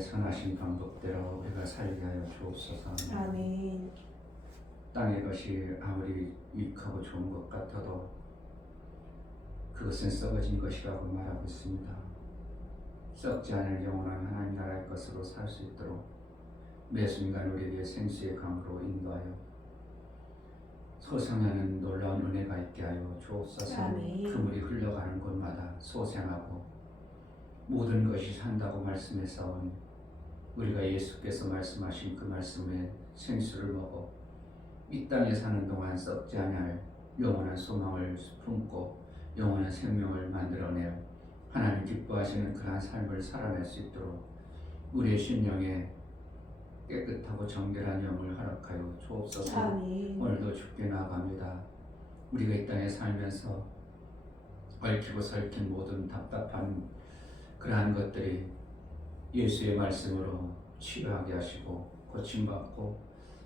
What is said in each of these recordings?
선하신 방법대로 우리가 살게 하여 주옵소서. 아멘. 땅의 것이 아무리 유익하고 좋은 것 같아도 그것은 썩어진 것이라고 말하고 있습니다. 썩지 않을 영원한 하나님 나라의 것으로 살 수 있도록 매 순간 우리에게 생수의 강으로 인도하여 소생하는 놀라운 은혜가 있게 하여 주옵소서. 아멘. 그물이 흘러가는 곳마다 소생하고 모든 것이 산다고 말씀했사오니 우리가 예수께서 말씀하신 그 말씀에 생수를 먹어 이 땅에 사는 동안 썩지 아니할 영원한 소망을 품고 영원한 생명을 만들어내어 하나님 기뻐하시는 그러한 삶을 살아낼 수 있도록 우리의 심령에 깨끗하고 정결한 영을 허락하여 주옵소서. 아멘. 오늘도 주께 나아갑니다. 우리가 이 땅에 살면서 얽히고 설킨 모든 답답한 그러한 것들이 예수의 말씀으로 치유하게 하시고 고침받고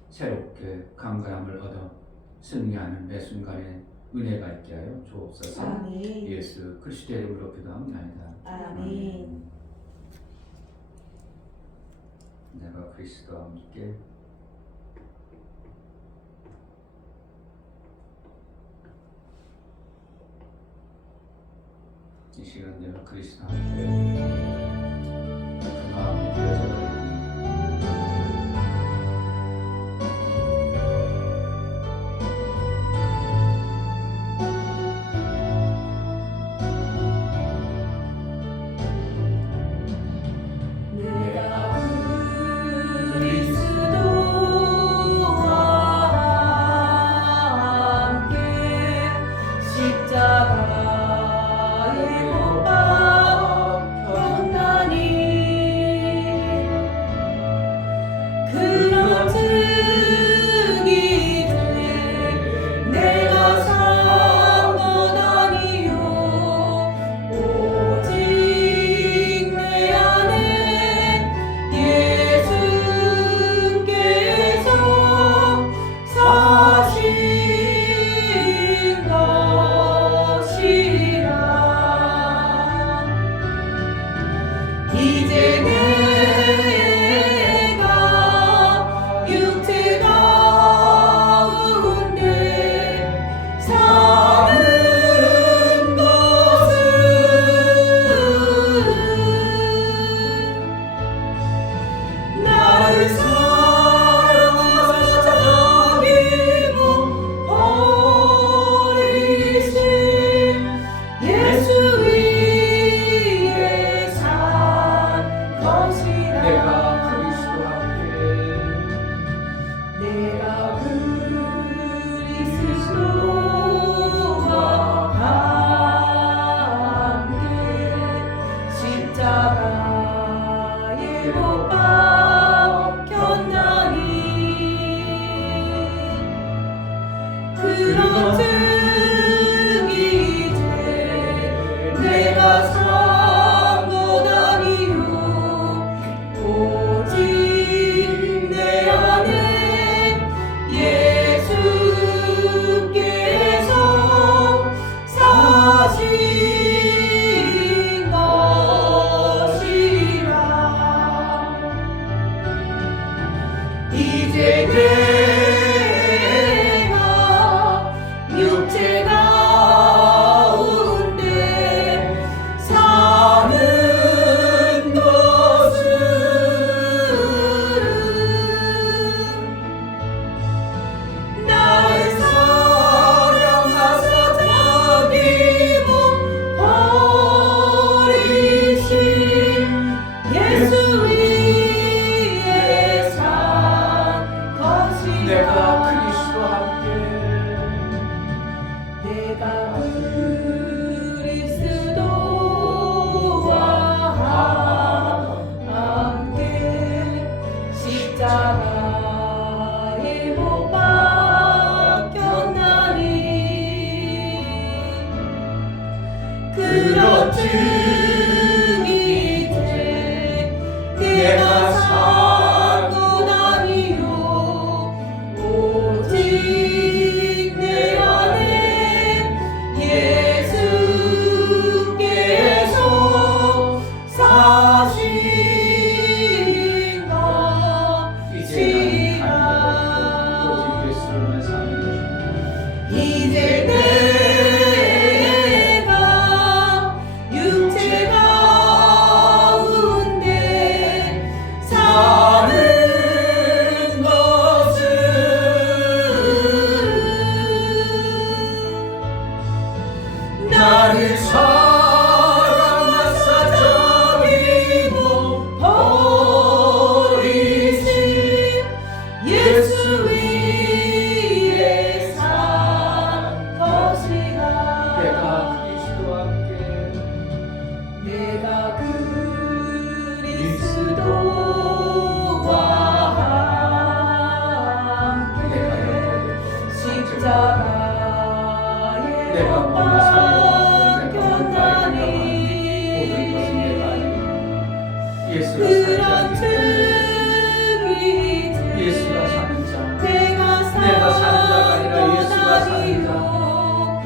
새롭게 강건함을 얻어 승리하는 매 순간에 은혜가 있게 하여 주옵소서. 아멘. 예수 그리스도의 이름으로 기도합니다. 아멘. 내가 그리스도와 함께 이 시간 내가 그리스도와 함께 그 마음이 되어져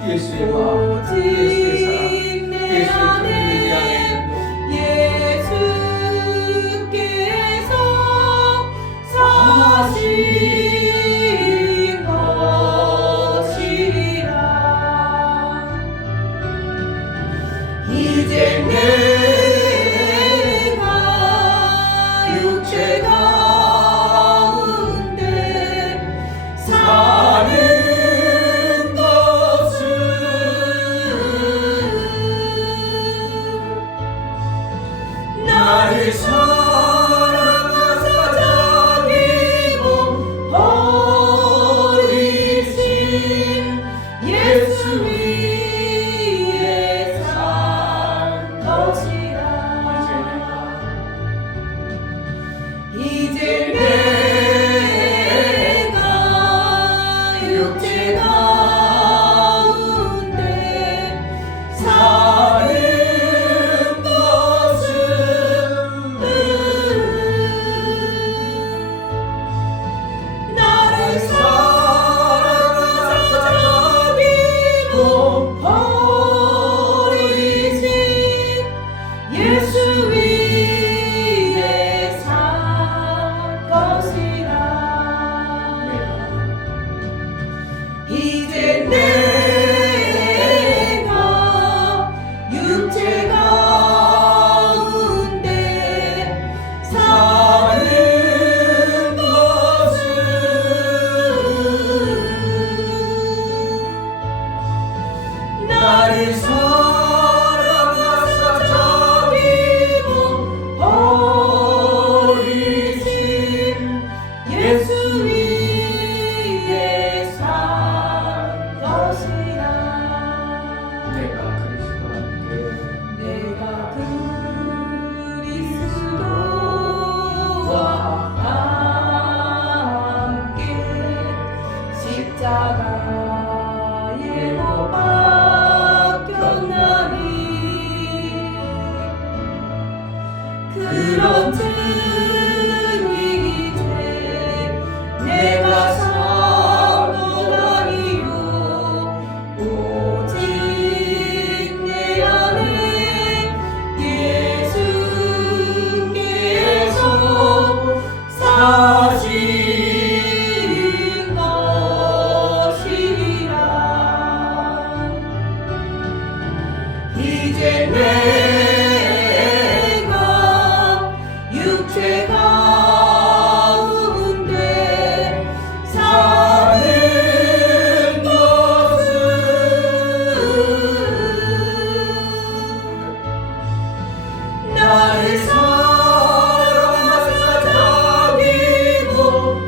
예수의 마음, 예수의 사랑, 예수의 그분에 대한 예수께서 사신 것이라. 이제 내가 육체 가운데 사는 것은 나를 사랑하사 자기 몸 버리신 예수 위에 산 것이라. 이제 내가 육체 가운데 사는 것은 나를 사랑하사 자기 몸 버리신 예수 위에 산 것이라. 이제 내가 육체 가운데 사는 것은 나를 사랑하사 자기 몸 버리신 예수 위에 산 것이라. 내가 그리스도와 함께 내가 그리스도와 함께 십자가에 못 박혔나니 그런 증이 돼 내가 산 것 아니요 오직 내 안에 예수께서 사신 것이라. 이제 내가 육체 가운데 사는 것은 나를 사랑하사 자기 몸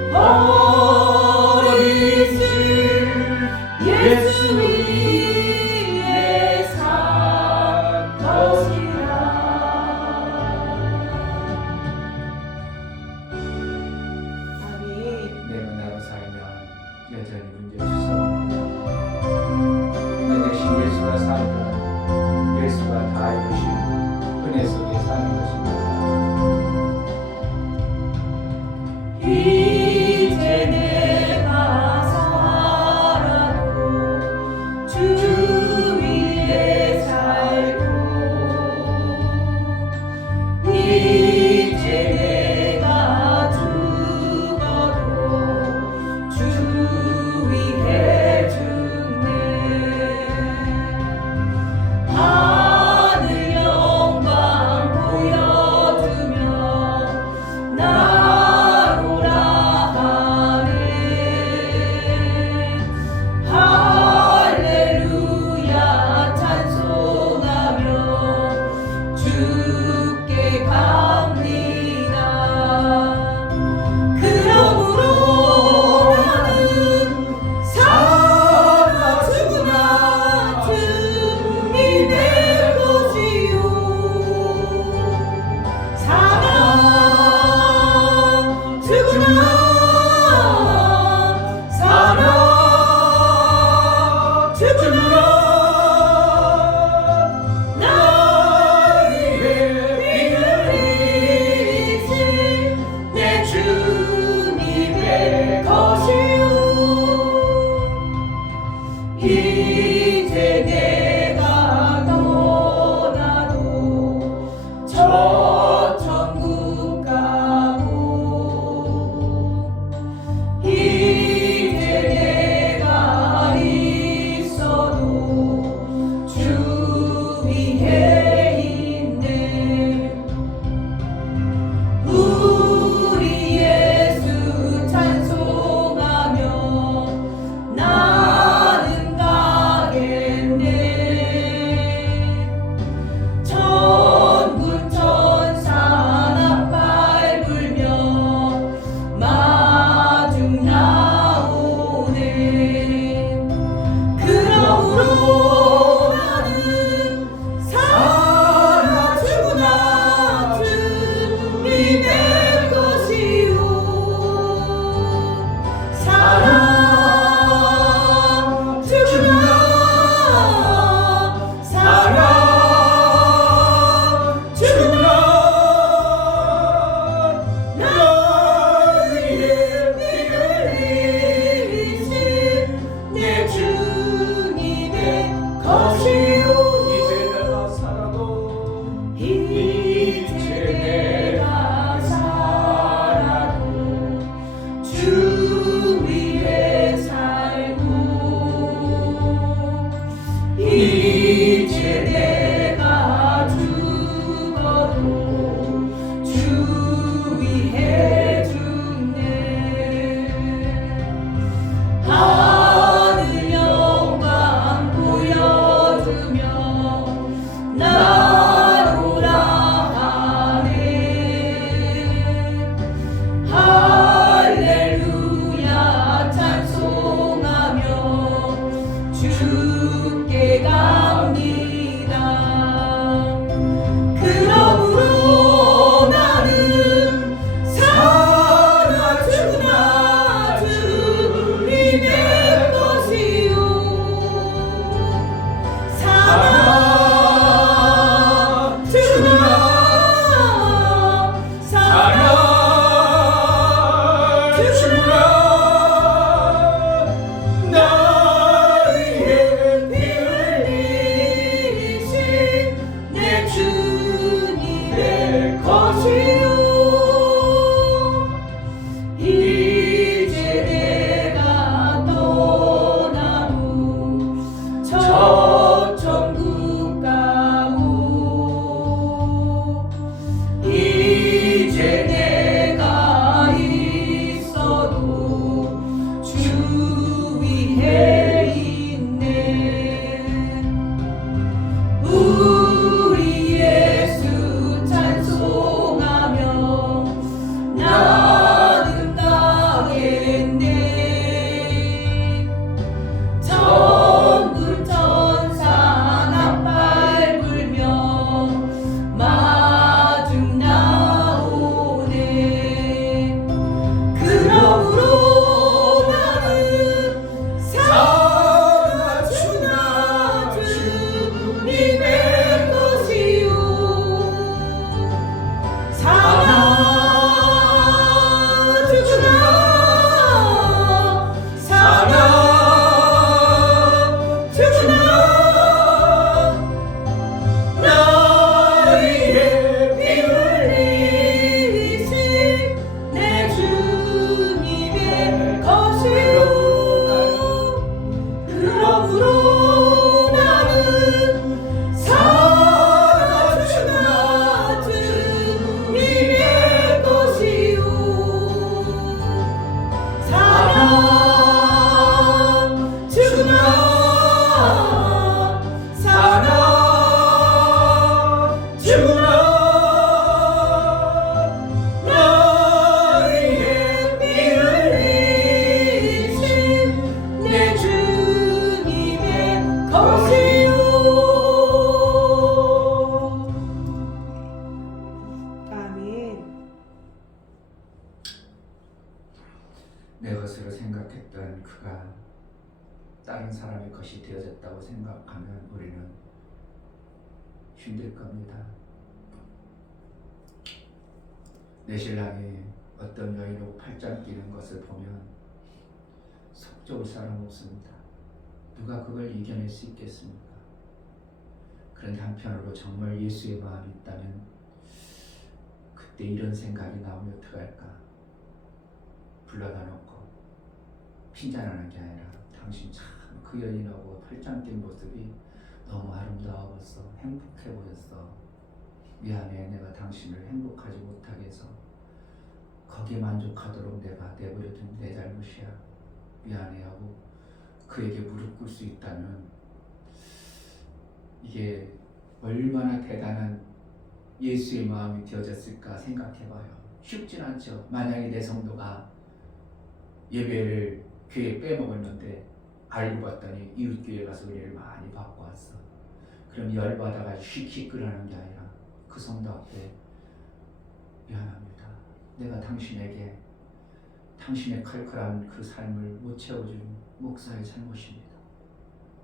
내 것으로 생각했던 그가 다른 사람의 것이 되어졌다고 생각하면 우리는 힘들 겁니다. 내 신랑이 어떤 여인하고 팔짱 끼는 것을 보면 속 좋을 사람 없습니다. 누가 그걸 이겨낼 수 있겠습니까? 그런데 한편으로 정말 예수의 마음이 있다면 그때 이런 생각이 나오면 어떡할까? 불러다 놓고 핀잔하는 게 아니라 당신 참 그 여인하고 팔짱 낀 모습이 너무 아름다워서 행복해 보였어. 미안해, 내가 당신을 행복하지 못하게 해서 거기에 만족하도록 내가 내버려둔 내 잘못이야. 미안해 하고 그에게 무릎 꿇을 수 있다면 이게 얼마나 대단한 예수의 마음이 되어졌을까 생각해봐요. 쉽진 않죠. 만약에 내 성도가 예배를 교회에 빼먹었는데 알고 봤더니 이웃교회 가서 은혜를 많이 받고 왔어. 그럼 열받아가 씩씩거리는 게 아니라 그 성도 앞에 미안합니다. 내가 당신에게 당신의 칼칼한 그 삶을 못 채워준 목사의 잘못입니다.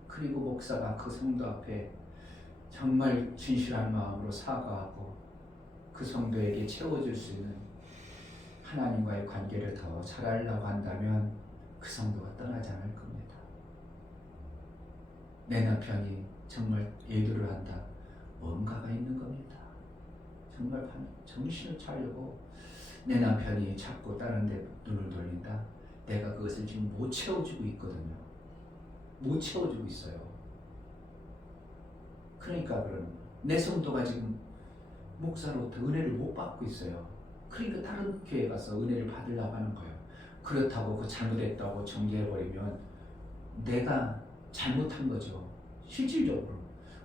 그리고 목사가 그 성도 앞에 정말 진실한 마음으로 사과하고 그 성도에게 채워줄 수 있는 하나님과의 관계를 더 잘하려고 한다면 그 성도가 떠나지 않을 겁니다. 내 남편이 정말 예도를 한다. 뭔가가 있는 겁니다. 정말 정신을 차리고 내 남편이 자꾸 다른 데 눈을 돌린다. 내가 그것을 지금 못 채워주고 있거든요. 못 채워주고 있어요. 그러니까 내 성도가 지금 목사로부터 은혜를 못 받고 있어요. 그러니까 다른 교회 가서 은혜를 받으려고 하는 거예요. 그렇다고 그 잘못했다고 정죄해버리면 내가 잘못한 거죠. 실질적으로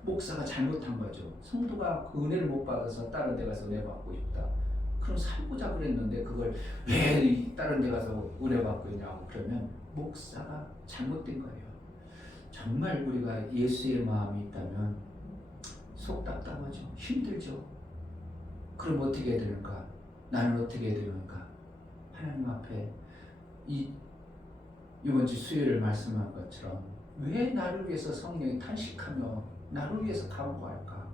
목사가 잘못한 거죠. 성도가 그 은혜를 못 받아서 다른 데 가서 은혜 받고 싶다. 그럼 살고자 그랬는데 그걸 왜 다른 데 가서 은혜 받고 있냐고 그러면 목사가 잘못된 거예요. 정말 우리가 예수의 마음이 있다면 속 답답하죠. 힘들죠. 그럼 어떻게 해야 되는가? 나는 어떻게 해야 되는가? 하나님 앞에 이번 주 수요일 말씀한 것처럼 왜 나를 위해서 성령이 탄식하며 나를 위해서 간구할까?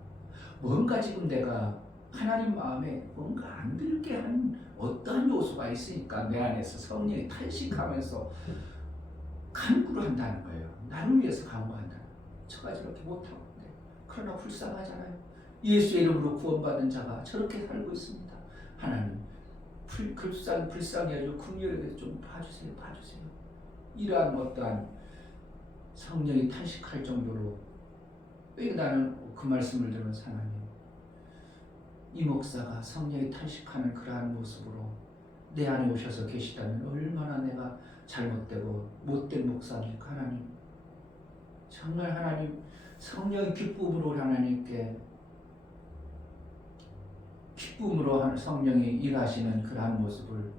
뭔가 지금 내가 하나님 마음에 뭔가 안 들게 한 어떠한 요소가 있으니까 내 안에서 성령이 탄식하면서 간구를 한다는 거예요. 나를 위해서 간구한다는 거예요. 저가 저렇게 못하고 있는데 그러나 불쌍하잖아요. 예수의 이름으로 구원받은 자가 저렇게 살고 있습니다. 하나님 불쌍히 여겨 긍휼히 좀 봐주세요. 이러한 어떠한 성령이 탄식할 정도로 왜 나는 그 말씀을 들으면서 하나님 이 목사가 성령이 탄식하는 그러한 모습으로 내 안에 오셔서 계시다면 얼마나 내가 잘못되고 못된 목사입니까? 하나님 정말 하나님 성령의 기쁨으로 하나님께 기쁨으로 성령이 일하시는 그러한 모습을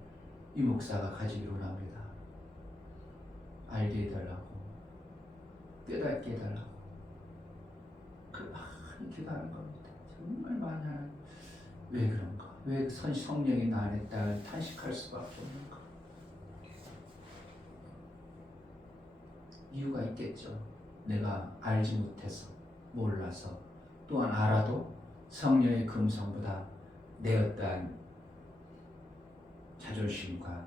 이 목사가 가지기로 합니다. 알게 해달라고 깨닫게 해달라고 그 많이 기도하는 겁니다. 정말 많이 하는 왜 그런가? 왜 성령이 나 안에 탄식할 수밖에 없는가? 이유가 있겠죠. 내가 알지 못해서 몰라서 또한 알아도 성령의 금성보다 내 어떠한 자존심과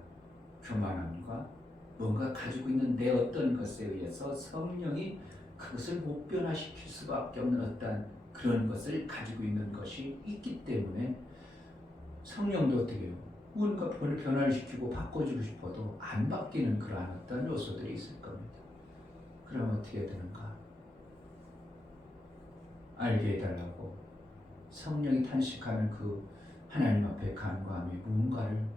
교만함과 뭔가 가지고 있는 내 어떤 것에 의해서 성령이 그것을 못 변화시킬 수밖에 없는 어떤 그런 것을 가지고 있는 것이 있기 때문에 성령도 어떻게 해요? 뭔가 변화를 시키고 바꿔주고 싶어도 안 바뀌는 그러한 어떤 요소들이 있을 겁니다. 그럼 어떻게 해야 되는가? 알게 해달라고 성령이 탄식하는 그 하나님 앞에 간구함이 무언가를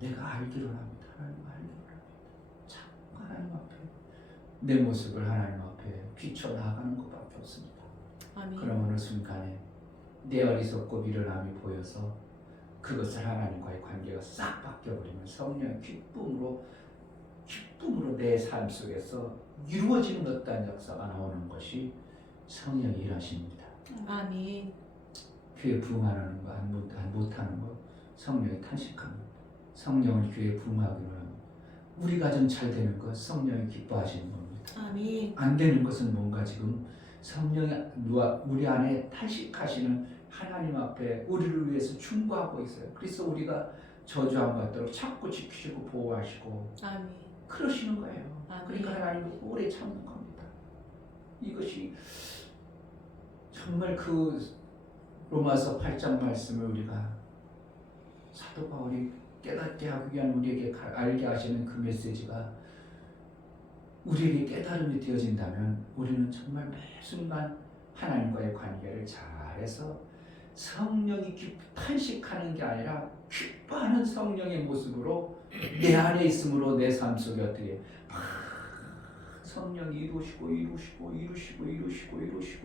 내가 알기로 합니다. 하나님 알기로 합니다. 자꾸 하나님 앞에 내 모습을 하나님 앞에 비춰 나가는 것밖에 없습니다. 아멘. 그럼 어느 순간에 내 어리석고 미련함이 보여서 그것을 하나님과의 관계가 싹 바뀌어버리면 성령의 기쁨으로 내 삶 속에서 이루어지는 어떠한 역사가 나오는 것이 성령이 일하십니다. 아멘. 교회 부흥하는 거 못하는 거 성령이 탄식합니다. 성령을 교회에 부흥하기로 합니다. 우리가 좀 잘 되는 것 성령이 기뻐하시는 겁니다. 아멘. 안 되는 것은 뭔가 지금 성령이 우리 안에 탄식하시는 하나님 앞에 우리를 위해서 충고하고 있어요. 그래서 우리가 저주 안 받도록 자꾸 지키시고 보호하시고 아멘. 그러시는 거예요. 아멘. 그러니까 하나님은 오래 참는 겁니다. 이것이 정말 그 로마서 8장 말씀을 우리가 사도 바울이 깨닫게 하기 위한 우리에게 알게 하시는 그 메시지가 우리에게 깨달음이 되어진다면 우리는 정말 매 순간 하나님과의 관계를 잘해서 성령이 탄식하는 게 아니라 기뻐하는 성령의 모습으로 내 안에 있으므로 내 삶 속에 어떻게 성령이 이루시고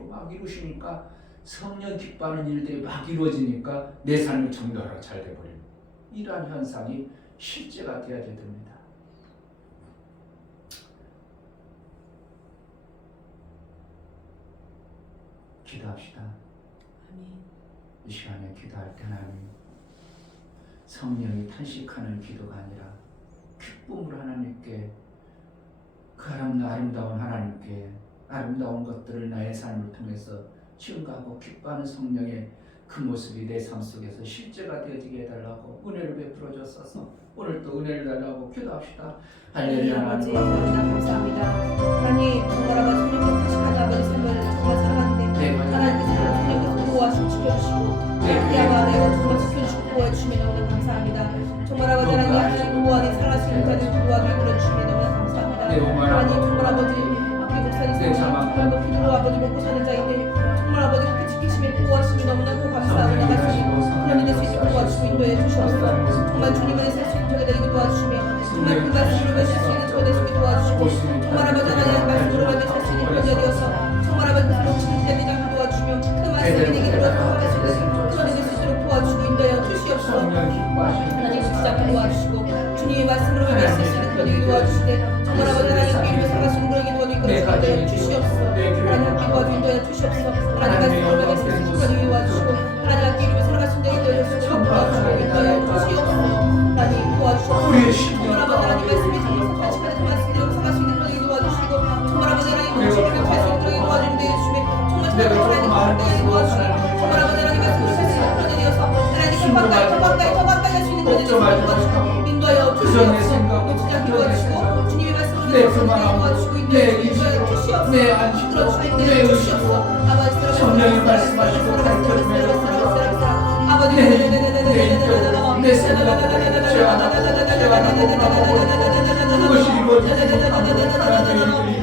막 이루시니까 성령 기뻐하는 일들이 막 이루어지니까 내 삶이 정도로 잘 돼버려요. 이러한 현상이 실제가 되어야 됩니다. 기도합시다. 아멘. 이 시간에 기도할 때 하나님 성령이 탄식하는 기도가 아니라 기쁨으로 하나님께 그 아름다운 하나님께 아름다운 것들을 나의 삶을 통해서 증거하고 기뻐하는 성령의 그 모습이 내 삶 속에서 실제가 되어지게 해달라고 은혜를 베풀어 주셔서 오늘 또 은혜를 달라고 기도합시다. 할렐루야. 아버지 감사합니다. 하나님 정말 아버지 하나님 탄식하는 아버지 삶을 정말 사랑하는데 하나님께서 하나님께서 보호하시고 지켜주시고 우리 아버지가 정말 지켜주시고 보호해주시면 너무나 감사합니다. 정말 아버지 하나님 보호하니 살아가시는 자들 보호하기 그려주시면 너무나 감사합니다. 하나님 정말 아버지 앞에 목사님 정말 피부로 아버지 먹고 사는 자인데 정말 아버지 그렇게 지키시며 보호하시면 너무나 또 감사합니다. 하나님 될수 있게 도와주시고 인도해 주셔서 정말 주님을 살 수 있는 저게 되게 도와주시며 정말 그 말씀으로 살 수 있는 저게 되게 도와주시고 정말 아버지 하나님 말씀으로 살 수 있는 저게 되어서 정말 아버지 놓치는 때리지 않게 도와주시며 그 말씀이 내게 들어갈 수 있는 저게 될 수 있도록 도와주시고 인도해 주시옵소서. 하나님 붙잡고 도와주시고 주님의 말씀으로 살 수 있는 저게 도와주시되 정말 아버지 하나님 이름에 살아가시는 그에게 도와주시고 주시옵소서. 하나님 함께 도와주시고 인도해 주시옵소서. 하나님 말씀으로 살 수 있는 저게 도와주시고 하나님 함께 이름에 살아가시는 저게 도와주시고 도와주시고 인도해 주시옵소서. 하나님 도와주시옵소서. 정말 아버지 하나님 말씀이 정말 탄식하는 그 말씀대로 살아갈 수 있는 저게 도와주시고 정말 아버지 하나님 정신을 할 수 있는 저게 도와주시는 데 주시며 정말 하나님 말씀을 도와주시고 정말 아버지 하나님 말씀을 살 수 있는 그런 되어서 하나님 더 가까이 할 수 있는 그런 되어서 도와주시고 인도하여 주시옵소서. 놓치지 도와주시고 주님의 말씀으로 도와주시고 인도하여 주시옵소서. 이끌어주시고 인도하여 주시옵소서. 아버지 성령이 말씀하시고 아버지 내 생각보다 그것이 이루어지는 아버지 안타까운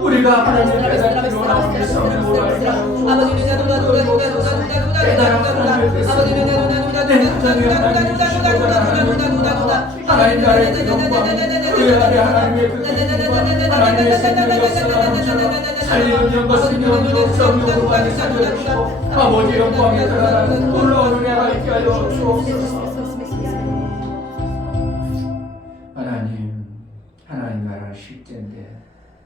우리가 하나님을 깨닫기로 하나님의 성령으로 알고 깨달아 하나님을 하나님 나라의 그 영광 그 아래 하나님의 그 기쁨과 하나님의 생명이었어 살리는 영광 영으로 성령으로 많이 살려주시고 아버지 영광에 들어가는 놀라운 은혜가 있게 하여 주옵소서. 하나님 나라 실제인데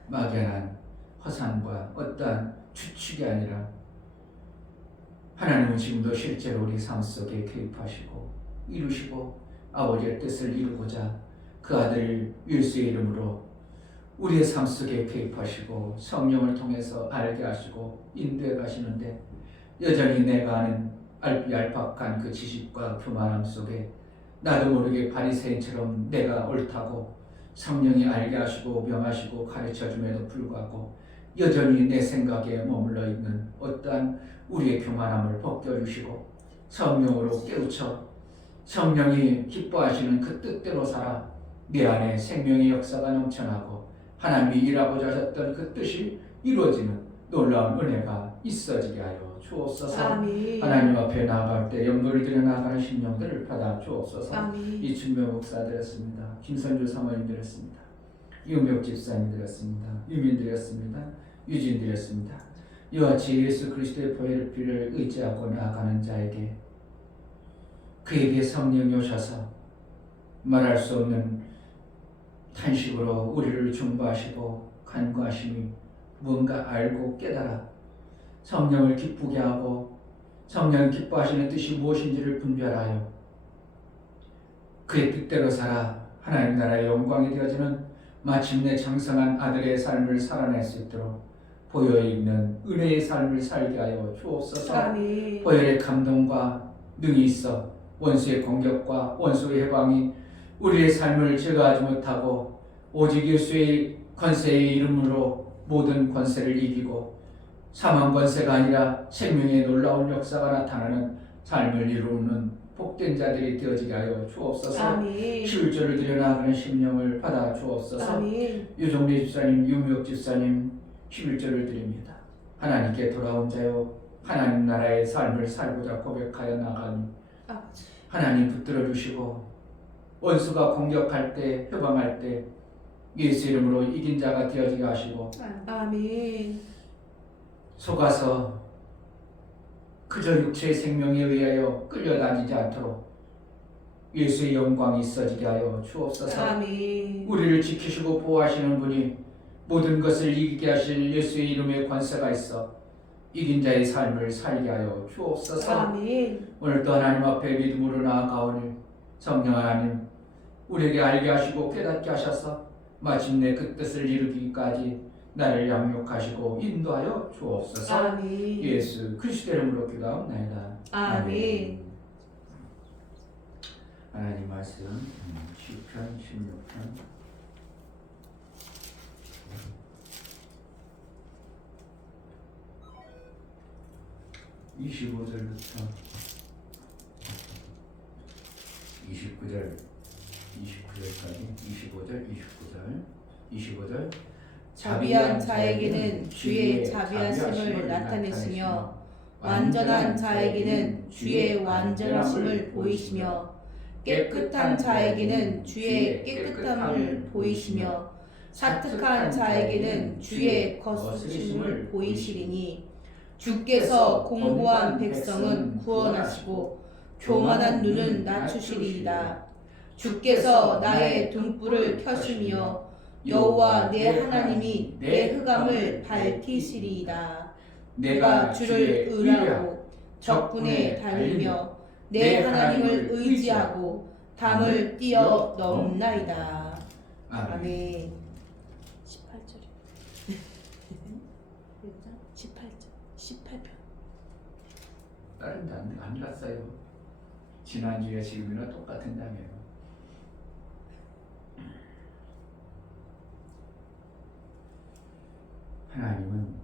막연한 허상과 어떠한 추측이 아니라 하나님은 지금도 실제로 우리 삶 속에 개입하시고 이루시고 아버지의 뜻을 이루고자 그 아들 예수의 이름으로 우리의 삶 속에 개입하시고 성령을 통해서 알게 하시고 인도해 가시는데 여전히 내가 아는 얄팍한 그 지식과 교만함 속에 나도 모르게 바리새인처럼 내가 옳다고 성령이 알게 하시고 명하시고 가르쳐줌에도 불구하고 여전히 내 생각에 머물러 있는 어떠한 우리의 교만함을 벗겨주시고 성령으로 깨우쳐 성령이 기뻐하시는 그 뜻대로 살아 내 안에 생명의 역사가 넘쳐나고 하나님이 일하고자 하셨던 그 뜻이 이루어지는 놀라운 은혜가 있어지게 하여 주옵소서. 아멘. 하나님 앞에 나아갈 때 영광을 드려 나아가는 심령들을 받아 주옵소서. 아멘. 이춘명 목사 드렸습니다. 김선주 사모님 드렸습니다. 이은벽 집사님 드렸습니다. 유민 드렸습니다. 유진 드렸습니다. 이와 같이 예수 그리스도의 보혈 피를 의지하고 나아가는 자에게 그에게 성령이 오셔서 말할 수 없는 탄식으로 우리를 중보하시고 간구하심이 무언가 알고 깨달아 성령을 기쁘게 하고 성령 기뻐하시는 뜻이 무엇인지를 분별하여 그의 뜻대로 살아 하나님 나라의 영광이 되어지는 마침내 장성한 아들의 삶을 살아낼 수 있도록 보혈있는 은혜의 삶을 살게 하여 주옵소서. 아멘. 보혈의 감동과 능이 있어 원수의 공격과 원수의 해방이 우리의 삶을 제거하지 못하고 오직 예수의 권세의 이름으로 모든 권세를 이기고 사망 권세가 아니라 생명의 놀라운 역사가 나타나는 삶을 이루는 복된 자들이 되어지게 하여 주옵소서. 아멘. 11조를 드려나가는 심령을 받아 주옵소서. 아멘. 유종래 집사님, 유미옥 집사님 11조를 드립니다. 하나님께 돌아온 자요 하나님 나라의 삶을 살고자 고백하여 나가니 아버지. 하나님 붙들어 주시고 원수가 공격할 때 해방할 때 예수 이름으로 이긴 자가 되어지게 하시고 아멘. 속아서 그저 육체의 생명에 의하여 끌려다니지 않도록 예수의 영광이 있어지게 하여 주옵소서. 아멘. 우리를 지키시고 보호하시는 분이 모든 것을 이기게 하실 예수의 이름에 권세가 있어 이긴 자의 삶을 살게 하여 주옵소서. 아멘. 오늘도 하나님 앞에 믿음으로 나아가오니 성령 하나님 우리에게 알게 하시고 깨닫게 하셔서 마침내 그 뜻을 이루기까지 나를 양육하시고 인도하여 주옵소서. 아멘. 예수 그리스도 이름으로 기도하옵나이다. 아멘. 하나님 말씀 시편 16편 25절부터 29절까지 25절 자비한 자에게는 주의 자비하심을 나타내시며 완전한 자에게는 주의 완전하심을 보이시며 깨끗한 자에게는 주의 깨끗함을 보이시며 사특한 자에게는 주의 거스르심을 보이시리니 주께서 공고한 백성은 구원하시고 교만한 눈은 낮추시리이다. 주께서 나의 등불을 켜시며 여호와 내 하나님이 내 흑암을 밝히시리이다. 내가 주를 의뢰하고 적군에 달리며 내 하나님을 의지하고 담을 뛰어 넘나이다. 아멘. 18절 18편. 다른 데안 갔어요. 지난주에 지금이나 똑같은 장이에요. 하나님은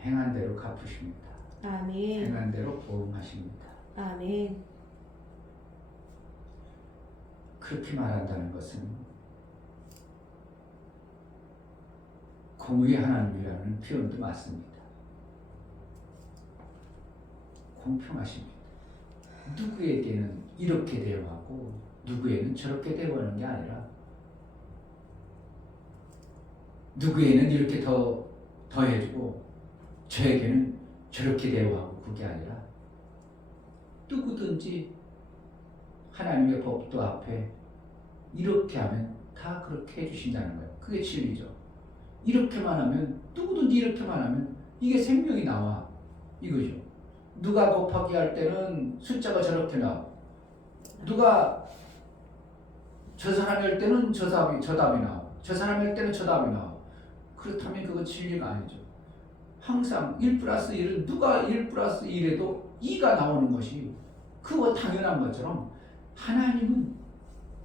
행한 대로 갚으십니다. 아멘. 행한 대로 보응하십니다. 아멘. 그렇게 말한다는 것은 공의의 하나님이라는 표현도 맞습니다. 공평하십니다. 누구에게는 이렇게 대우하고 누구에게는 저렇게 대우하는 게 아니라 누구에게는 이렇게 더해주고 저에게는 저렇게 대우하고 그게 아니라 누구든지 하나님의 법도 앞에 이렇게 하면 다 그렇게 해주신다는 거예요. 그게 진리죠. 이렇게만 하면 누구든지 이렇게만 하면 이게 생명이 나와 이거죠. 누가 곱하기 할 때는 숫자가 저렇게 나와. 누가 저 사람이 할 때는 저 답이 나와. 저 사람이 할 때는 저 답이 나와. 그렇다면 그거 진리가 아니죠. 항상 1 플러스 1은 누가 1 플러스 1에도 2가 나오는 것이 그거 당연한 것처럼 하나님은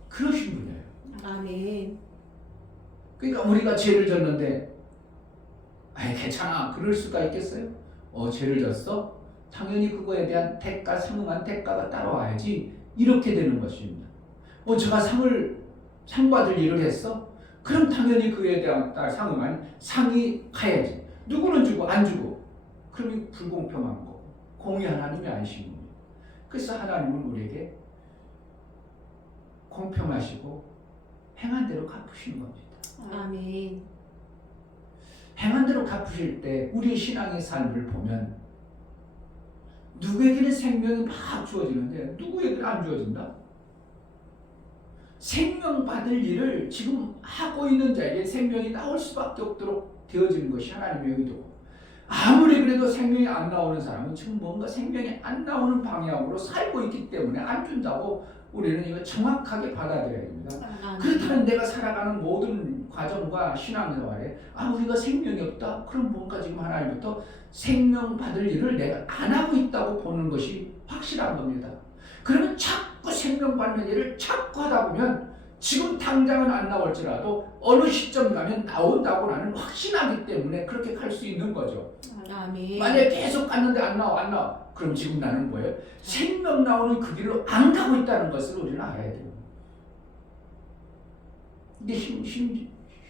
그러신 분이에요. 아멘. 그러니까 우리가 죄를 졌는데 아이 괜찮아 그럴 수가 있겠어요? 죄를 졌어? 당연히 그거에 대한 대가 상응한 대가가 따라와야지 이렇게 되는 것입니다. 제가 상 받을 일을 했어? 그럼 당연히 그에 대한 상응한 상이 가야지. 누구는 주고 안 주고 그러면 불공평한 거고 공의 하나님이 아니신 겁니다. 그래서 하나님은 우리에게 공평하시고 행한 대로 갚으시는 겁니다. 아멘. 행한 대로 갚으실 때 우리의 신앙의 삶을 보면 누구에게는 생명이 막 주어지는데 누구에게는 안 주어진다? 생명 받을 일을 지금 하고 있는 자에게 생명이 나올 수밖에 없도록 되어지는 것이 하나님의 의도고 아무리 그래도 생명이 안 나오는 사람은 지금 뭔가 생명이 안 나오는 방향으로 살고 있기 때문에 안 준다고 우리는 이거 정확하게 받아들여야 됩니다. 그렇다면 내가 살아가는 모든 과정과 신앙생활에 우리가 생명이 없다? 그럼 뭔가 지금 하나님부터 생명 받을 일을 내가 안 하고 있다고 보는 것이 확실한 겁니다. 그러면 자꾸 생명 받는 일을 자꾸 하다 보면 지금 당장은 안 나올지라도 어느 시점 가면 나온다고 나는 확신하기 때문에 그렇게 갈 수 있는 거죠. 아멘. 만약에 계속 갔는데 안 나와. 그럼 지금 나는 뭐예요? 생명 나오는 그 길로 안 가고 있다는 것을 우리는 알아야 돼요. 이게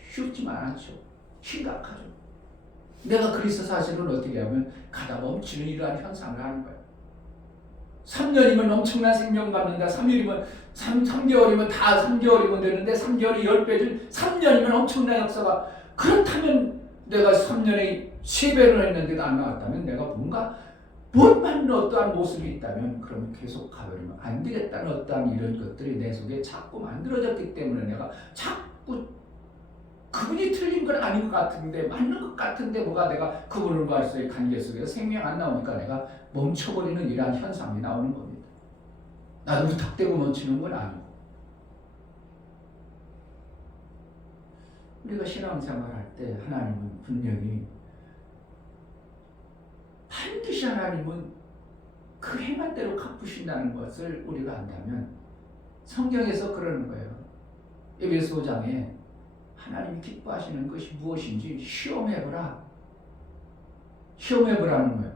쉽지만 않죠. 심각하죠. 내가 그리스도 사실은 어떻게 하면 가다 멈추는 이러한 현상을 하는 거예요. 3년이면 엄청난 생명 받는다. 3개월이면 다 3개월이면 되는데 3개월이 10배 중 3년이면 엄청난 역사가. 그렇다면 내가 3년에 3배를 했는데도 안 나왔다면 내가 뭔가 못 받는 어떠한 모습이 있다면 그러면 계속 가버리면 안 되겠다는 어떠한 이런 것들이 내 속에 자꾸 만들어졌기 때문에 내가 자꾸 그분이 틀린 건 아닌 것 같은데 맞는 것 같은데 뭐가 내가 그분과의 관계 속에서 생명 안 나오니까 내가 멈춰버리는 이러한 현상이 나오는 겁니다. 나도 무턱대고 멈추는 건 아니고. 우리가 신앙생활할 때 하나님은 분명히 반드시 하나님은 그 행한 대로 갚으신다는 것을 우리가 안다면 성경에서 그러는 거예요. 에베소 5장에 하나님이 기뻐하시는 것이 무엇인지 시험해보라. 시험해보라는 거예요.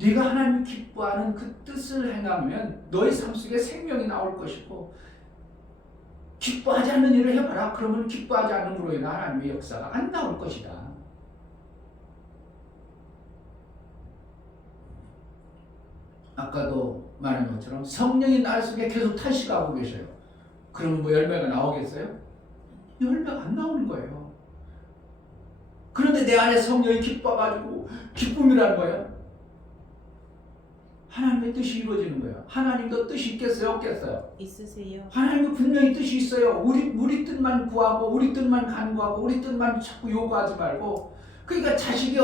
네가 하나님이 기뻐하는 그 뜻을 행하면 너의 삶 속에 생명이 나올 것이고 기뻐하지 않는 일을 해봐라. 그러면 기뻐하지 않음으로 인한 하나님의 역사가 안 나올 것이다. 아까도 말한 것처럼 성령이 날 속에 계속 탄식하고 계셔요. 그러면 뭐 열매가 나오겠어요? 열매가 안 나오는 거예요. 그런데 내 안에 성령이 기뻐가지고 기쁨이라는 거예요. 하나님의 뜻이 이루어지는 거예요. 하나님도 뜻이 있겠어요? 없겠어요? 있으세요. 하나님도 분명히 뜻이 있어요. 우리 뜻만 구하고 우리 뜻만 간구하고 우리 뜻만 자꾸 요구하지 말고. 그러니까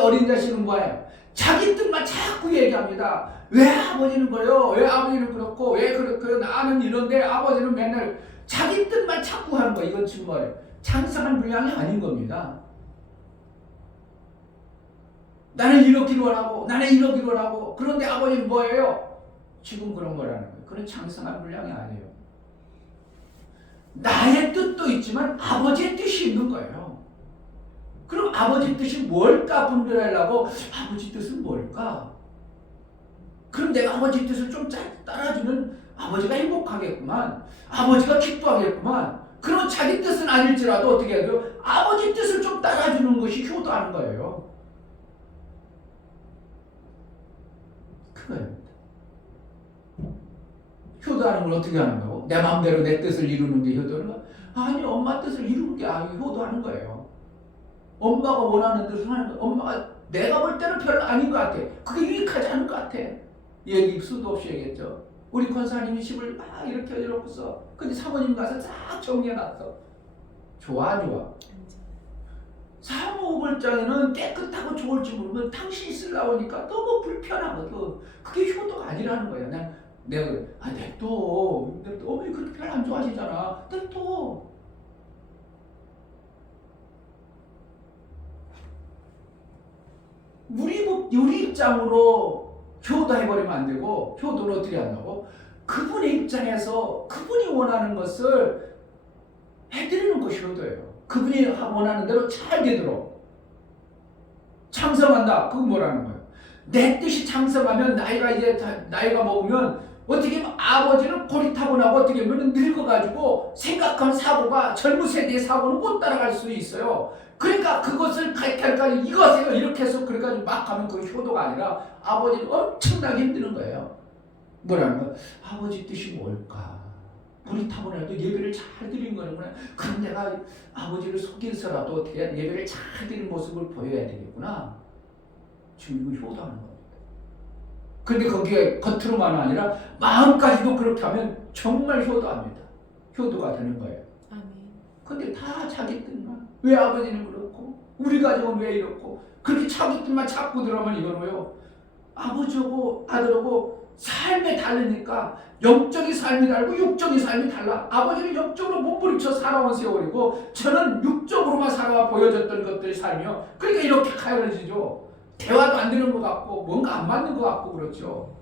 어린 자식은 뭐예요? 자기 뜻만 자꾸 얘기합니다. 왜 아버지는 그래요? 왜 아버지는 그렇고 왜 그렇고 나는 이런데 아버지는 맨날 자기 뜻만 자꾸 하는 거예요. 이건 지금 뭐예요? 장성한 분량이 아닌 겁니다. 나는 이러기로 하고 나는 이러기로 하고 그런데 아버지는 뭐예요? 지금 그런 거라는 거예요. 그건 장성한 분량이 아니에요. 나의 뜻도 있지만 아버지의 뜻이 있는 거예요. 그럼 아버지 뜻이 뭘까 분별하려고 아버지 뜻은 뭘까? 그럼 내가 아버지 뜻을 좀 따라주면 아버지가 행복하겠구만. 아버지가 기뻐하겠구만. 그럼 자기 뜻은 아닐지라도 어떻게 해야 돼요? 아버지 뜻을 좀 따라주는 것이 효도하는 거예요. 그거입니다. 효도하는 걸 어떻게 하는 거고? 내 마음대로 내 뜻을 이루는 게 효도는 거야? 아니, 엄마 뜻을 이루는 게 아니고 효도하는 거예요. 엄마가 원하는 뜻을 하는 거야. 엄마가 내가 볼 때는 별로 아닌 것 같아. 그게 유익하지 않은 것 같아. 얘기 수도 없이 얘기했죠. 우리 권사님이 집을 막 이렇게 해놓고서 근데 사모님 가서 싹 정리해놨어. 좋아 안 좋아? 사무국장에는 깨끗하고 좋을지 모르면 당신이 쓰려고 하니까 너무 불편하거든. 그게 효도가 아니라는 거야. 내가 냅둬. 어머니 그렇게 별로 안 좋아하시잖아. 냅둬. 우리 입장으로 효도해버리면 안 되고 효도는 어떻게 한다고? 그분의 입장에서 그분이 원하는 것을 해드리는 것이 효도예요. 그분이 원하는 대로 잘 되도록 창성한다. 그건 뭐라는 거예요? 내 뜻이 창성하면 나이가 먹으면 어떻게 보면 아버지는 고리타분하고 어떻게 보면 늙어가지고 생각한 사고가 젊은 세대의 사고는 못 따라갈 수 있어요. 그러니까 그것을 가르치니까 이거세요 이렇게 해서 그래가지고 막 가면 그게 효도가 아니라 아버지는 엄청나게 힘드는 거예요. 뭐라는 거예요? 아버지 뜻이 뭘까? 고리타분해도 예배를 잘 드리는 거는구나. 그럼 내가 아버지를 속여서라도 어떻게 예배를 잘 드리는 모습을 보여야 되겠구나. 지금 이거 효도하는 겁니다. 그런데 거기에 겉으로만 아니라 마음까지도 그렇게 하면 정말 효도합니다. 효도가 되는 거예요. 아멘. 근데 다 자기 뜻만. 왜 아버지는 그렇고 우리 가정은 왜 이렇고 그렇게 자기 뜻만 찾고 들어가면 이거로요. 아버지하고 아들하고 삶이 다르니까 영적인 삶이 다르고 육적인 삶이 달라. 아버지는 영적으로 몸부림쳐 살아온 세월이고 저는 육적으로만 살아와 보여줬던 것들이 삶이요. 그러니까 이렇게 가열해지죠. 대화도 안 되는 것 같고 뭔가 안 맞는 것 같고 그렇죠.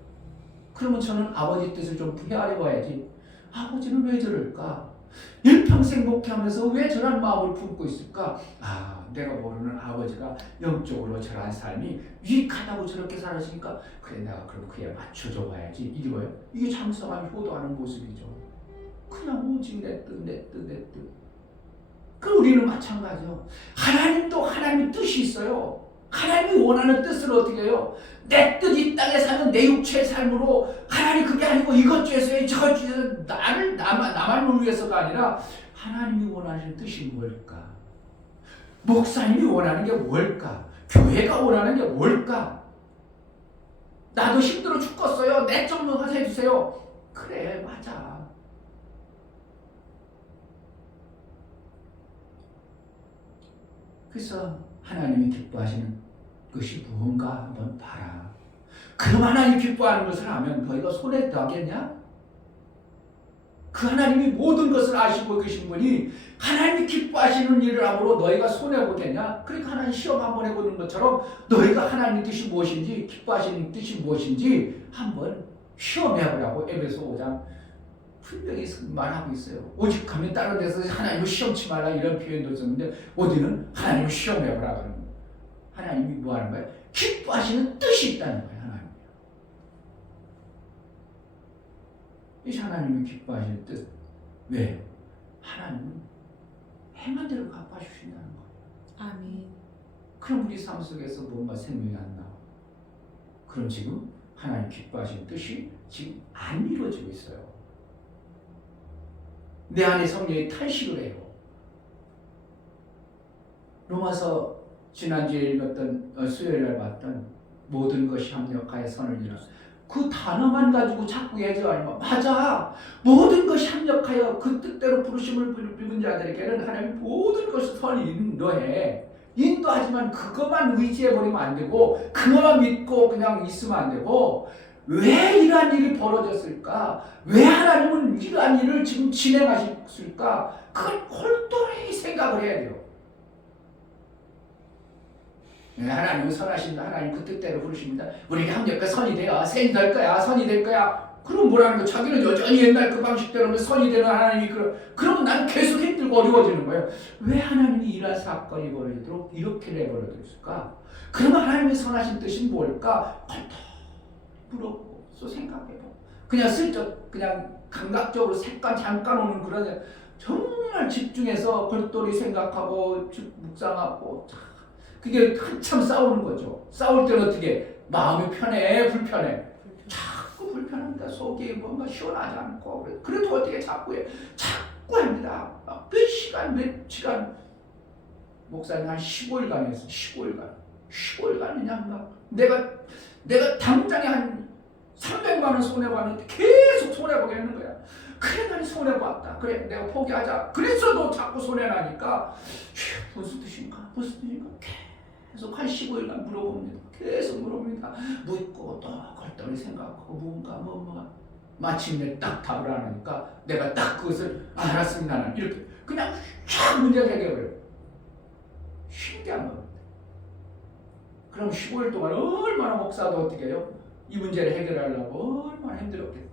그러면 저는 아버지 뜻을 좀 헤아려 봐야지. 아버지는 왜 저럴까? 일평생 목회하면서 왜 저런 마음을 품고 있을까? 아, 내가 모르는 아버지가 영적으로 저런 삶이 유익하다고 저렇게 살았으니까 그래 내가 그럼 그에 맞춰줘 봐야지. 이게 뭐예요? 이게 장성한 효도하는 모습이죠. 그냥 오직 내 뜻, 내 뜻, 내 뜻. 그럼 우리는 마찬가지요. 하나님도 하나님의 뜻이 있어요. 하나님이 원하는 뜻을 어떻게 해요? 내 뜻 이 땅에 사는 내 육체의 삶으로 하나님 그게 아니고 이것 중에서 저것 중에서 나만을 위해서가 아니라 하나님이 원하시는 뜻이 뭘까? 목사님이 원하는 게 뭘까? 교회가 원하는 게 뭘까? 나도 힘들어 죽겠어요. 내 좀 해주세요. 그래 맞아. 그래서 하나님이 기뻐하시는 것이 무언가 한번 봐라. 그럼 하나님이 기뻐하는 것을 하면 너희가 손에 넣겠냐? 그 하나님이 모든 것을 아시고 계신 분이 하나님이 기뻐하시는 일을 함으로 너희가 손해보겠냐? 그러니까 하나님 시험 한번 해보는 것처럼 너희가 하나님 뜻이 무엇인지 기뻐하시는 뜻이 무엇인지 한번 시험해보라고 에베소 5장 분명히 말하고 있어요. 오직 하면 다른 데서 하나님을 시험치 말라 이런 표현도 있었는데 어디는 하나님을 시험해보라 그러는 거예요. 하나님이 뭐 하는 거예요? 기뻐하시는 뜻이 있다는 거예요. 하나님. 이 하나님이 기뻐하시는 뜻. 왜요? 하나님은 행한 대로 갚아주신다는 거예요. 아멘. 그럼 우리 삶 속에서 뭔가 생명이 안 나와. 그럼 지금 하나님 기뻐하시는 뜻이 지금 안 이루어지고 있어요. 내 안에 성령이 탄식을 해요. 로마서 지난주에 읽었던 수요일날 봤던 모든 것이 합력하여 선을 이루라. 그 단어만 가지고 자꾸 얘기하면 맞아. 모든 것이 합력하여 그 뜻대로 부르심을 입은 자들에게는 하나님 모든 것을 선을 인도해. 인도하지만 그것만 의지해버리면 안 되고 그것만 믿고 그냥 있으면 안 되고 왜 이러한 일이 벌어졌을까? 왜 하나님은 이러한 일을 지금 진행하셨을까? 그걸 홀똘히 생각을 해야 돼요. 하나님은 선하십니다. 하나님 그 뜻대로 부르십니다. 우리가 합력과 선이 되어 선이 될 거야. 선이 될 거야. 그럼 뭐라는 거? 자기는 여전히 옛날 그 방식대로 선이 되는 하나님이 그러면 나는 계속 힘들고 어려워지는 거예요. 왜 하나님이 이러한 사건이 벌어지도록 이렇게 내버려뒀을까? 그러면 하나님의 선하신 뜻이 뭘까? 물어보고 또 생각해보고 그냥 슬쩍 그냥 감각적으로 잠깐 오는 그런 정말 집중해서 별도리 생각하고 묵상하고 그게 한참 싸우는 거죠. 싸울 때는 어떻게 마음이 편해 불편해? 자꾸 불편합니다. 속이 뭔가 시원하지 않고 그래도 어떻게 자꾸 해? 자꾸 합니다. 몇 시간 목사님 한 15일간 했어. 15일간 그냥 막 내가 당장에 한 300만 원 손해봤는데 계속 손해보게 하는 거야. 그래 나는 손해봤다. 그래 내가 포기하자. 그래서도 자꾸 손해나니까 무슨 뜻인가? 계속 한 15일간 물어봅니다. 계속 물어봅니다. 묻고 또 걸떠리 생각하고 뭔가 마침내 딱 답을 안 하니까 내가 딱 그것을 알았습니다. 나는 이렇게 그냥 쫙 문제를 해결해요. 신기한 겁니다. 그럼 15일 동안 얼마나 목사도 어떻게 해요? 이 문제를 해결하려고 얼마나 힘들었겠어요.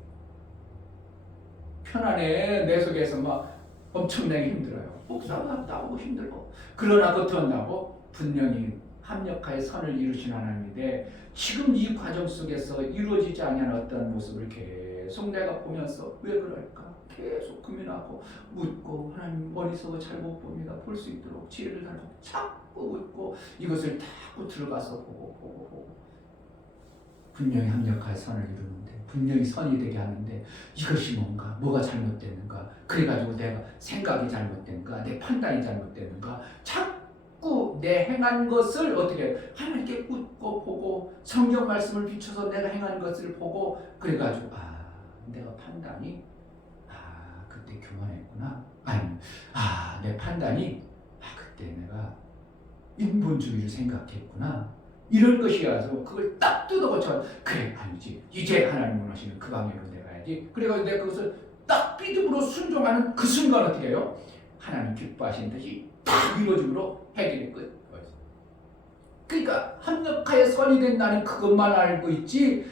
편안해. 내 속에서 막 엄청나게 힘들어요. 목사가 나오고 힘들고. 그러나 그렇다고 분명히 합력하여 선을 이루신 하나님인데 지금 이 과정 속에서 이루어지지 않은 어떤 모습을 계속 내가 보면서 왜 그럴까? 계속 고민하고 묻고 하나님 어리석어 잘 못 봅니다. 볼 수 있도록 지혜를 달라고 자꾸 묻고 이것을 자꾸 들어가서 보고 분명히 합력하여 선을 이루는데 분명히 선이 되게 하는데 이것이 뭔가 뭐가 잘못됐는가 그래가지고 내가 생각이 잘못된가 내 판단이 잘못됐는가 자꾸 내 행한 것을 어떻게 하나님께 묻고 보고 성경 말씀을 비춰서 내가 행한 것을 보고 그래가지고 내가 판단이 그때 교만했구나 아니 내 판단이 그때 내가 인본주의를 생각했구나. 이런 것이 와서 그걸 딱 뜯어고쳐 그래 아니지 이제 하나님 원하시는 그 방향으로 내가야지. 그래가지고 내가 그것을 딱 믿음으로 순종하는 그 순간 어떻게 해요? 하나님 기뻐하시는 듯이 딱 이루어짐으로 해결이 끝. 그러니까 합력하여 선이 된 나는 그것만 알고 있지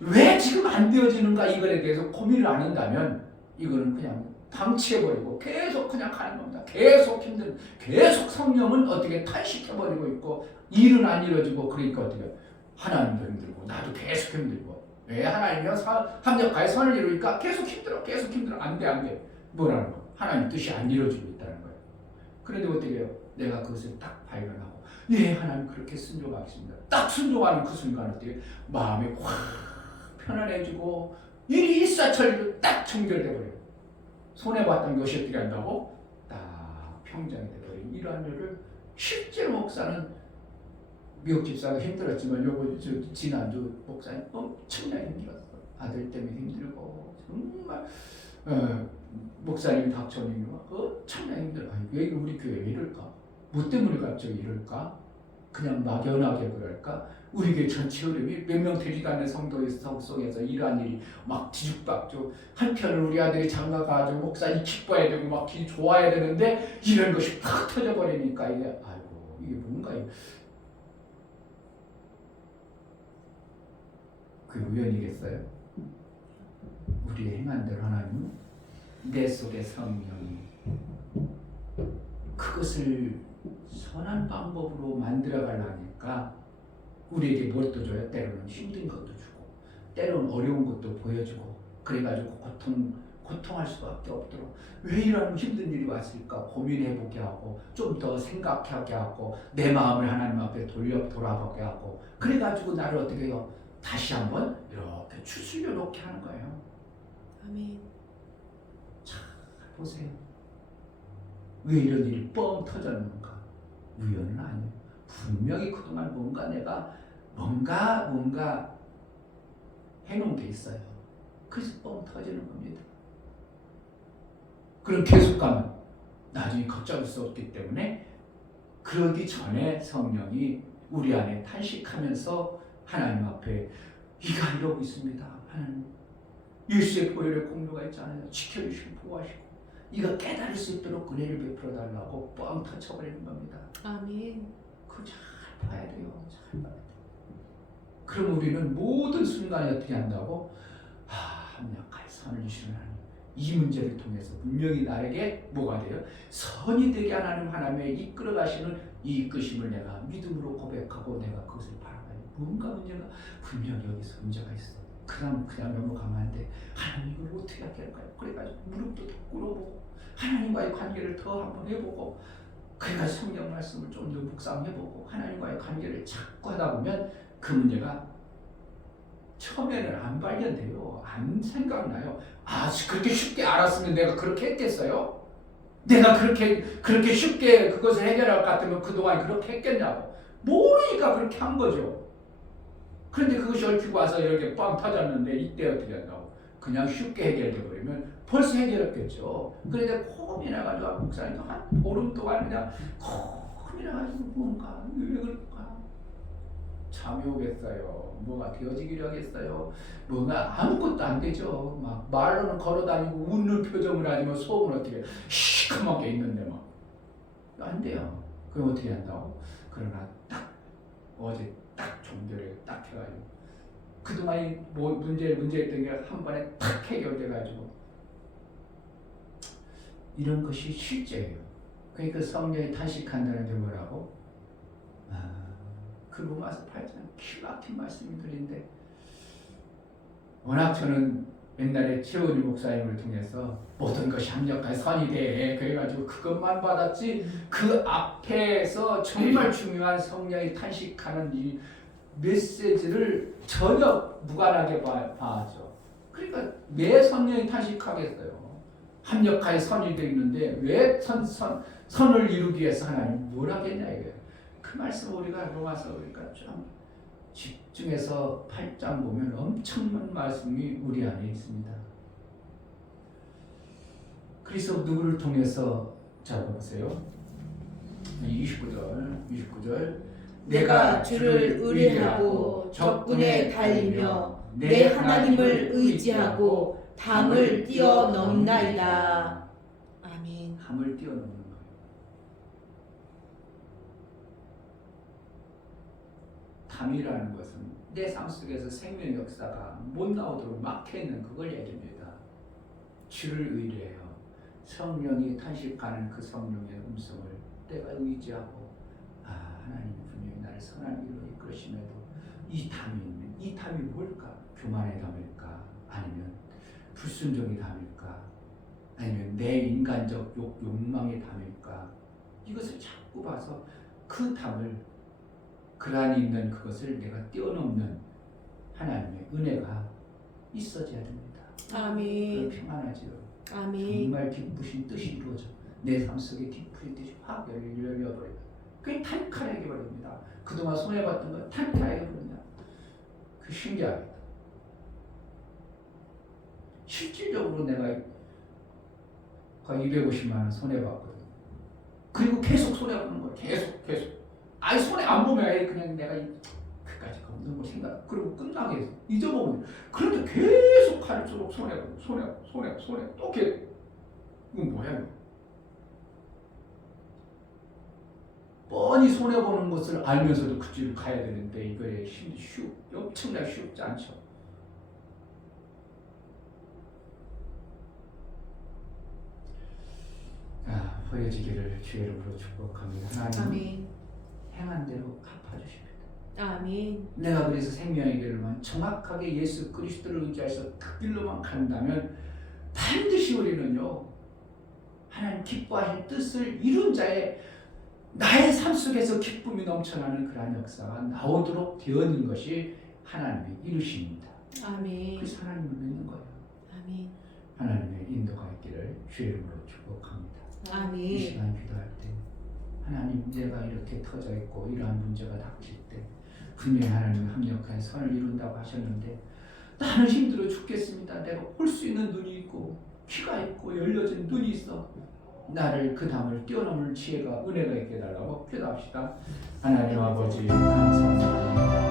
왜 지금 안 되어지는가 이거에 대해서 고민을 안 한다면 이거는 그냥 방치해버리고 계속 그냥 가는 겁니다. 계속 힘든, 계속 성령은 어떻게 탄식해버리고 있고 일은 안 이루어지고 그러니까 어떻게 하나님도 힘들고 나도 계속 힘들고 왜 하나님이랑 합력하여 선을 이루니까 계속 힘들어 안 돼. 뭐라는 거? 하나님 뜻이 안 이루어지고 있다는 거예요. 그런데 어떻게 해요? 내가 그것을 딱 발견하고 예 하나님 그렇게 순종하겠습니다. 딱 순종하는 그 순간 어떻게 마음이 확 편안해지고 일이 일사천리로 딱 정결돼 버려요. 손해봤던 것이 어떻게 한다고? 딱 평정이 돼버린 이러한 일을 실제로 목사는 미국 집사가 힘들었지만 요거 지난주 목사님 엄청나게 힘들었어. 아들 때문에 힘들고 정말 목사님 박천님이 엄청나게 힘들어. 왜 우리 교회 이럴까? 뭐 때문에 갑자기 이럴까? 그냥 막연하게 그럴까? 우리 교회 전체 흐름이 몇 명 되지도 않는 성도의 속에서 이러한 일이 막 뒤죽박죽. 한편은 우리 아들이 장가가지고 목사님 기뻐해야 되고 막 좋아해야 되는데 이런 것이 팍 터져버리니까 이게 아이고 이게 뭔가 그 우연이겠어요? 우리의 행한 대로 하나님은 내 속의 성령이 그것을 선한 방법으로 만들어 가려니까 우리에게 뭘 또 줘요? 때로는 힘든 것도 주고 때로는 어려운 것도 보여주고 그래가지고 고통할 수밖에 없도록 왜 이런 힘든 일이 왔을까 고민해보게 하고 좀 더 생각하게 하고 내 마음을 하나님 앞에 돌아보게 하고 그래가지고 나를 어떻게 해요? 다시 한번 이렇게 추스려 놓게 하는 거예요. 아멘. 자 보세요. 왜 이런 일이 뻥 터졌는가? 우연은 아니에요. 분명히 그동안 내가 뭔가 해놓은 게 있어요. 그래서 뻥 터지는 겁니다. 그럼 계속 가면 나중에 걷잡을 수 없기 때문에 그러기 전에 성령이 우리 안에 탄식하면서 하나님 앞에 이가 이러고 있습니다. 하나님 예수의 보혈의 공로가 있잖아요. 지켜주시고 보호하시고 이가 깨달을 수 있도록 은혜를 베풀어 달라고 뻥 터쳐버리는 겁니다. 아멘. 그거 잘 봐야 돼요. 잘 봐야 돼요. 그럼 우리는 모든 순간에 어떻게 한다고? 합력하여 선을 주시는 하나님. 이 문제를 통해서 분명히 나에게 뭐가 돼요? 선이 되게 하나님의 이끌어 가시는 이 이끄심을 내가 믿음으로 고백하고 내가 그것을 바라봐요. 뭔가 문제가 분명히 여기서 문제가 있어. 그냥 넘어가면 안 돼. 하나님 이걸 어떻게 할까요? 그래가지고 무릎도 더 꿇어보고 하나님과의 관계를 더 한번 해보고 그러니까 성경 말씀을 좀 더 묵상해보고 하나님과의 관계를 자꾸 하다 보면 그 문제가 처음에는 안 발견돼요. 안 생각나요. 그렇게 쉽게 알았으면 내가 그렇게 했겠어요? 내가 그렇게 쉽게 그것을 해결할 것 같으면 그동안 그렇게 했겠냐고. 모르니까 그렇게 한 거죠. 그런데 그것이 얽히고 와서 이렇게 빵 터졌는데 이때 어떻게 한다고? 그냥 쉽게 해결돼 버리면 벌써 해결했겠죠. 그런데 고민해가지고 목사님도 한 보름 동안 그냥 고민해가지고 뭔가 왜 그럴까? 잠이 오겠어요. 뭐가 되어지기로 하겠어요. 뭐가 아무것도 안 되죠. 막 말로는 걸어다니고 웃는 표정을 하지만 속은 어떻게 시커멓게 있는데 막 안 돼요. 그럼 어떻게 한다고? 그러나 딱 어제 딱 종결에 딱 해가지고 그동안이 문제였던 게 한 번에 탁 해결돼가지고 이런 것이 실제예요. 그러니까 성령이 탄식한다는 게 뭐라고? 그 로마서 8장 기가 막힌 말씀들인데 워낙 저는 옛날에 최원희 목사님을 통해서 모든 것이 합력하여 선이 돼 그래가지고 그것만 받았지 그 앞에서 정말 중요한 성령이 탄식하는 이 메시지를 전혀 무관하게 봐죠. 그러니까 왜 성령이 탄식하겠어요? 합력하여 선이 되어 있는데 왜 선을 이루기 위해서 하나님 뭘 하겠냐 이거예요. 그 말씀 우리가 로마서 우리가 좀 집중해서 8장 보면 엄청난 말씀이 우리 안에 있습니다. 그래서 누구를 통해서 자 보세요. 29절 내가 주를 의뢰하고 적군에 달리며 내 하나님을 의지하고 담을 뛰어넘나이다. 아멘. 담을 뛰어넘는 거예요. 담이라는 것은 내 삶 속에서 생명 역사가 못 나오도록 막혀있는 그걸 얘기합니다. 주를 의뢰해요. 성령이 탄식하는 그 성령의 음성을 내가 의지하고 하나님 분명히 나를 선한 길로 이끄심에도 이 담이 뭘까? 교만의 담일까? 아니면 불순종의 담일까? 아니면 내 인간적 욕망의 담일까? 이것을 자꾸 봐서 그 담을 그 안에 있는 그것을 내가 뛰어넘는 하나님의 은혜가 있어져야 됩니다. 아멘. 평안하지요. 아멘. 정말 기쁘신 뜻이 이루어져 내 삶 속에 기쁘신 뜻이 확 열려버려요. 그게 탄탄하게 버립니다. 그동안 손해봤던 건 탄탄하게 버립니다. 그 신기합니다. 실질적으로 내가 거의 250만 원 손해봤거든요. 그리고 계속 손해보는 거예요. 계속. 아예 손해 안 보면 그냥 내가 그까지 없는 거 생각. 그리고 끝나게 해서 잊어먹으면. 그런데 계속 할수록 손해 또 계속. 이건 뭐야 이거? 뻔히 손해보는 것을 알면서도 그 길을 가야 되는데 이거에 엄청나게 쉽지 않죠. 보여지기를 주의 이름으로 축복합니다. 하나님 아멘. 행한 대로 갚아주십니다. 아멘. 내가 그래서 생명의 길을만 정확하게 예수 그리스도를 의지해서 그 길로만 간다면 반드시 우리는요 하나님 기뻐하신 뜻을 이룬 자의 나의 삶 속에서 기쁨이 넘쳐나는 그러한 역사가 나오도록 되어 있는 것이 하나님의 이루심입니다. 아멘. 그래서 하나님을 믿는 거예요. 아멘. 하나님의 인도가 있기를 주의 이름으로 축복합니다. 이 아멘. 시간 기도할 때 하나님 내가 이렇게 터져 있고 이러한 문제가 닥칠 때 분명히 하나님이 합력한 선을 이룬다고 하셨는데 나는 힘들어 죽겠습니다. 내가 볼 수 있는 눈이 있고 귀가 있고 열려진 눈이 있어. 나를 그 담을 뛰어넘을 지혜가 은혜가 있게 해달라고 기도합시다. 하나님 아버지 감사합니다.